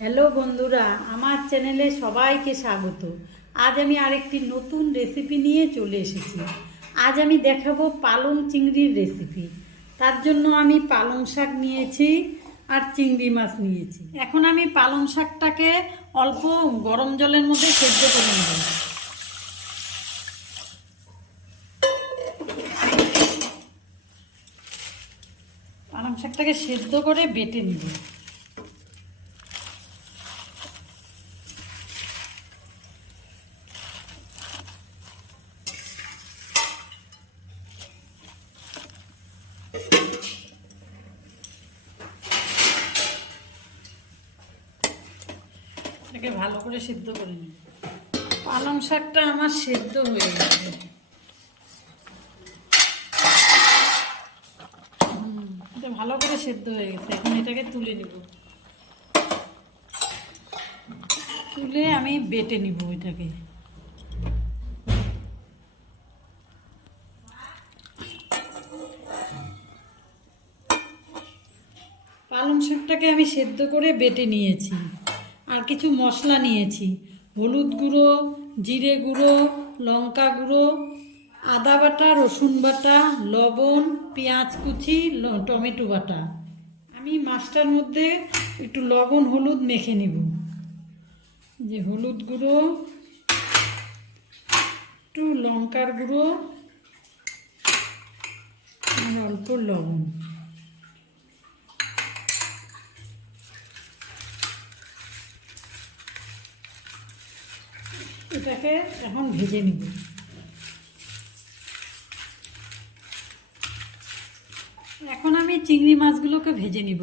Hello বন্ধুরা, আমার চ্যানেলে সবাইকে স্বাগত। আজ আমি আরেকটি নতুন রেসিপি নিয়ে চলে এসেছি। আজ আমি দেখাবো পালং চিংড়ির রেসিপি। তার জন্য আমি পালং শাক নিয়েছি আর চিংড়ি মাছ নিয়েছি। এখন আমি পালং শাকটাকে অল্প গরম জলের মধ্যে সেদ্ধ করে নেব। পালং শাকটাকে সেদ্ধ করে বেটে নেব। এটাকে ভালো করে সিদ্ধ করে নিই। পালং শাকটা আমার সেদ্ধ হয়ে গেছে। এটা ভালো করে সেদ্ধ হয়ে গেছে। এখন এটাকে তুলে নিব। তুলে আমি বেটে নিব এটাকে। পালং শাকটাকে আমি সেদ্ধ করে বেটে নিয়েছি। আর কিছু মশলা নিয়েছি: হলুদ গুঁড়ো, জিরে গুঁড়ো, লঙ্কা গুঁড়ো, আদা বাটা, রসুন বাটা, লবণ, পেঁয়াজ কুচি, টমেটো বাটা। আমি মাছটার মধ্যে একটু লবণ হলুদ মেখে নিব। যে হলুদ গুঁড়ো, একটু লঙ্কার গুঁড়ো আর অল্প লবণ। এটাকে এখন ভেজে নিব। এখন আমি চিংড়ি মাছগুলোকে ভেজে নিব।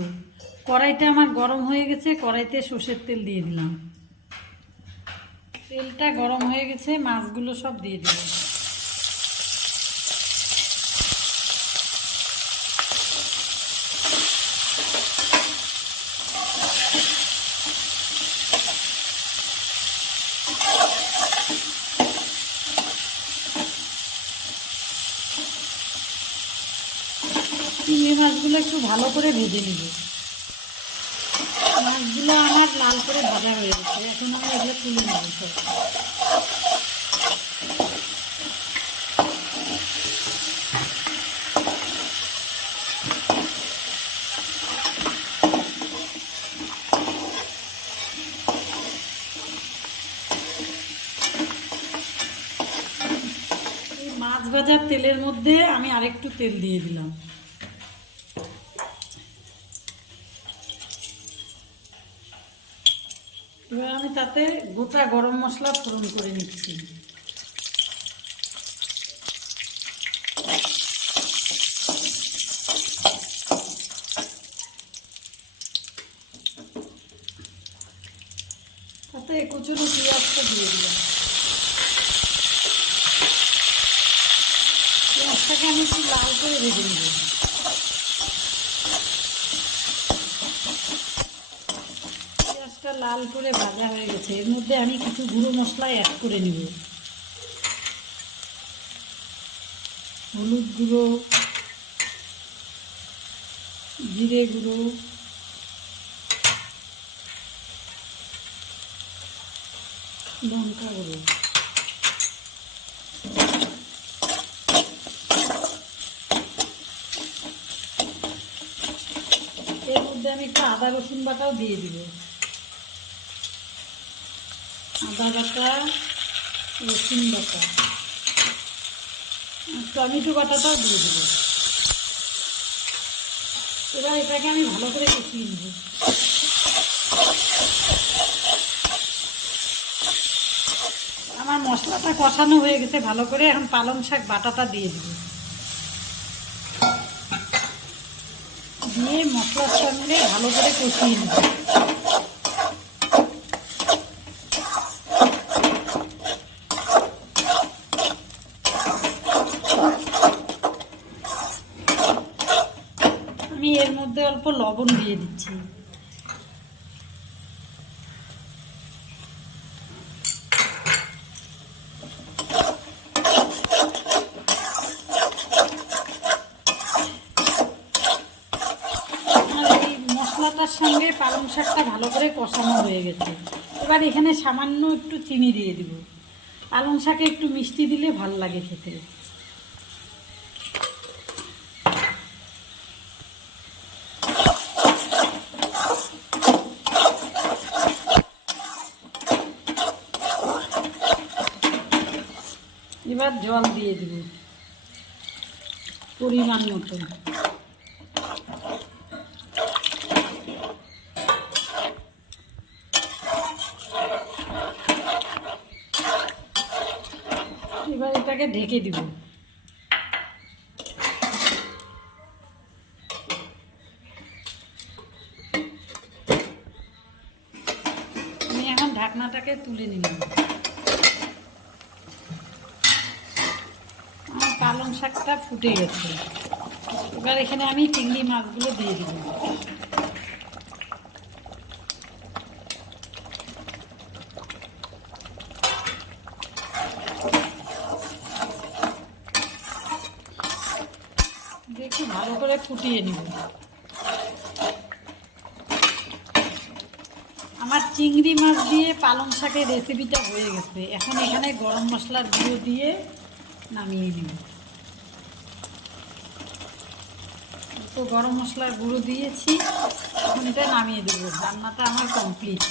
কড়াইটা আমার গরম হয়ে গেছে, কড়াইতে সর্ষের তেল দিয়ে দিলাম। তেলটা গরম হয়ে গেছে, মাছগুলো সব দিয়ে দিব। চিংড়ি মাছগুলো একটু ভালো করে ভেজে নিব। মাছগুলো আমার লাল করে ভাজা হয়ে গেছে। এখন আমি এগুলো তুলে নেব সব। এই মাছ ভাজার তেলের মধ্যে আমি আরেকটু তেল দিয়ে দিলাম। এবার আমি তাতে গোটা গরম মশলা ফোড়ন করে নিচ্ছি। তাতে কুচুনো পেঁয়াজটা দিয়ে দিলাম। পেঁয়াজটাকে আমি একটু লাল করে ভেজে নেব। পেঁয়াজটা লাল করে ভাজা হয়ে গেছে। এর মধ্যে আমি কিছু গুঁড়ো মশলা অ্যাড করে নেব। হলুদ গুঁড়ো, জিরে গুঁড়ো, লঙ্কা গুঁড়ো। এর মধ্যে আমি একটু আদা রসুন বাটাও দিয়ে দিব। আদা বাটা, রসুন বাটা, টমেটো বাটাটাও দিয়ে দেব। এবার এটাকে আমি ভালো করে কষিয়ে নেব। আমার মশলাটা কষানো হয়ে গেছে ভালো করে। এখন পালং শাক বাটাটা দিয়ে দেব। দিয়ে মশলার সঙ্গে ভালো করে কষিয়ে নেব। আমি এর মধ্যে অল্প লবণ দিয়ে দিচ্ছি। মশলাটার সঙ্গে পালং শাকটা ভালো করে কষানো হয়ে গেছে। এবার এখানে সামান্য একটু চিনি দিয়ে দিব। পালং শাকে একটু মিষ্টি দিলে ভাল লাগে খেতে। এবার জল দিয়ে দিব পরিমাণ মতো। এবার এটাকে ঢেকে দিব। আমি এখন ঢাকনাটাকে তুলে নিলাম। আমার পালং শাকটা ফুটে গেছে। এবার এখানে আমি চিংড়ি মাছগুলো দিয়ে দিব। একটু ভালো করে ফুটিয়ে নিব। আমার চিংড়ি মাছ দিয়ে পালং শাকের রেসিপিটা হয়ে গেছে। এখন এখানে গরম মশলার গুঁড়ো দিয়ে নামিয়ে নিব। তো গরম মশলার গুঁড়ো দিয়েছি, এখন এটা নামিয়ে দেবো। রান্নাটা আমার কমপ্লিট।